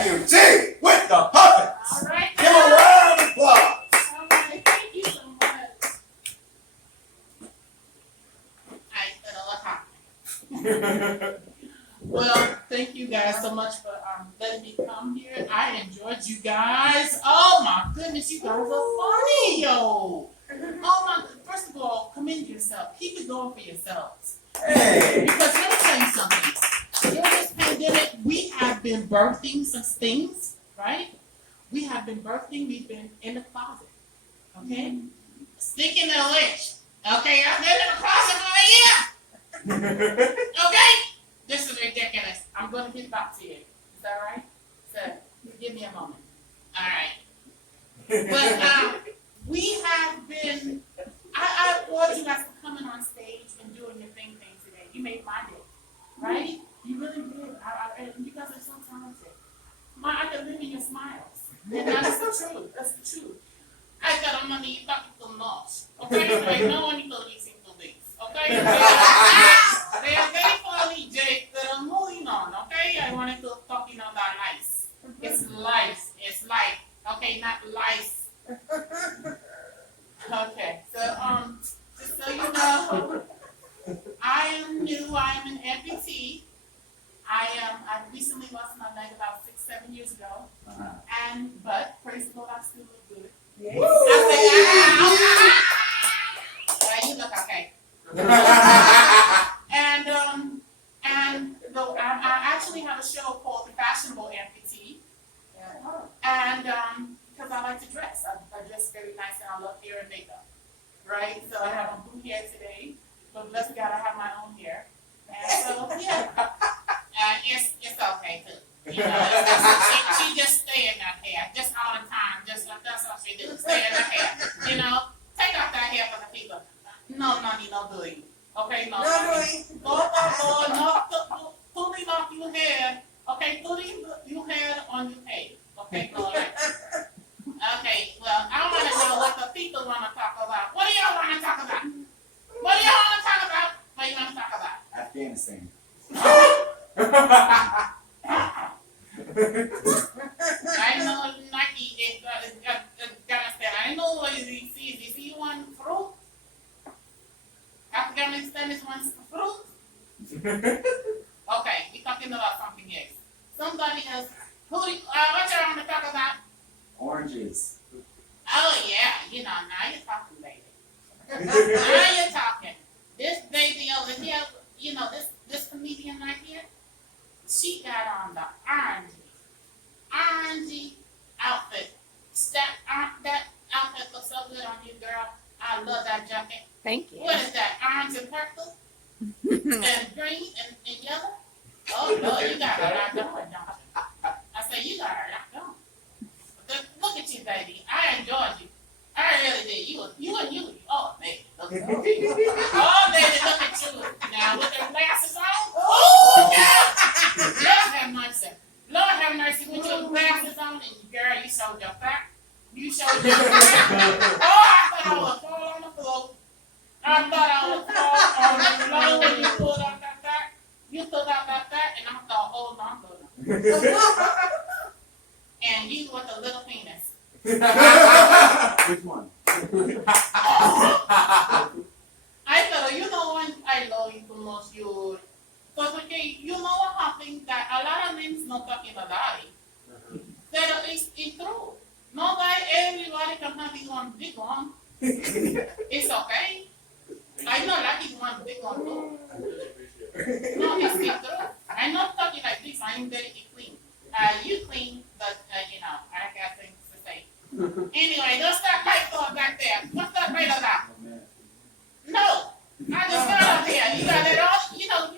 Amputee with the puppets. All right. Give a round of applause. All right. Thank you so much. Well, thank you guys so much for letting me come here. I enjoyed you guys. Oh my goodness, you guys are funny, yo. Oh my, first of all, commend yourself. Keep it going for yourselves. Hey. Because let me tell you something. During this pandemic, we have been birthing some things, right? We have been birthing, we've been in the closet. Okay? Sticking the lynch. Okay, I've been in the closet for a year. Okay? This is ridiculous. I'm going to get back to you. Is that right? So, give me a moment. All right. But we have been, I applaud you guys for coming on stage and doing your thing today. You made my day. Right? You really did. And you guys are so talented. I can live in your smiles. And that's the truth. That's the truth. I got a money too much. Okay? Like, no one is listening to this. Okay? They are very funny, Jake. They're moving on. Okay? I wanted to talk about lice. It's lice. It's life. Okay? Not lice. Okay. So, just so you know, I am new. I am an amputee. I recently lost my leg about 6-7 years ago. But praise the Lord, I still look good. Yes. I say, you look okay. And I actually have a show called The Fashionable Amputee. And because I like to dress. I dress very nice and I love hair and makeup. Right? So I have on blue hair today. But bless God, I have my own hair. And so, yeah. It's okay too. You know, she just stay in that hair, just all the time. Just that's what she do. Stay in the hair. You know, take off that hair for the people. No, Nani, no doing. Okay, no. No doing. No, pulling off your hair. Okay, pulling your hair on your head. Okay, no. Okay, well, I want to know what the people want to talk about. What do y'all want to talk about? What do y'all want to talk about? What do you want to talk about? Afghanistan. I know Nike is Afghanistan. I know what you see. You see one fruit? Afghanistan is one fruit? Okay, we're talking about something else. Somebody else. What you want to talk about? Oranges. Oh, yeah. You know, now you're talking, baby. Now you're talking. This baby over here, you know, this comedian right here, she got on the orangey outfit. That outfit looks so good on you, girl. I love that jacket. Thank you. What is that? Orange and purple? And green and yellow? Oh, no, you got her locked on, don't you? I say, you got her locked on. Look at you, baby. I enjoyed you. I really did. You and you. Oh, baby. Look at you. Oh, baby, look at you. Now, with them glasses on. Oh, yeah. Lord have mercy. Lord have mercy. With your glasses on, and girl, you showed your back. You showed your back. Oh, I thought I would fall on the floor. I thought I would fall on the floor when you pulled out that back. You pulled out that back, and I thought, oh, no, I'm good. And you with a little penis. Which one? I thought, you know, when I love you too much, you. Because, okay, you know what happened? That a lot of men not talking about it. That it's true. Nobody, everybody can have one big one. It's okay. I know like it's one big one too. No, it's true. I'm not talking like this. I'm very clean. You clean, but you know, I got things to say. Anyway, don't start right for back there. Don't start right on that. No, I just got up here. You got it all. You know,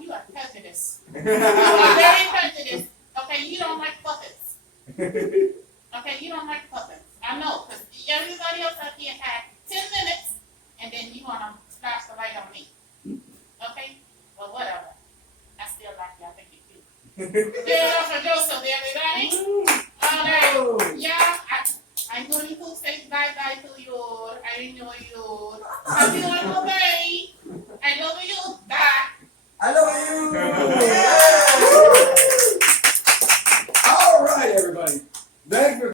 you are prejudiced. You are very prejudiced. Okay, you don't like puppets. Okay, you don't like puppets. I know, because everybody else out here had 10 minutes, and then you want to flash the light on me. Okay, well, whateve. I still like you. I think you're cute. Give it up for Joseph, everybody. All right. Yeah, I'm going to say bye-bye to you. I know you. Happy birthday. I love you. Bye. I love you. Beg for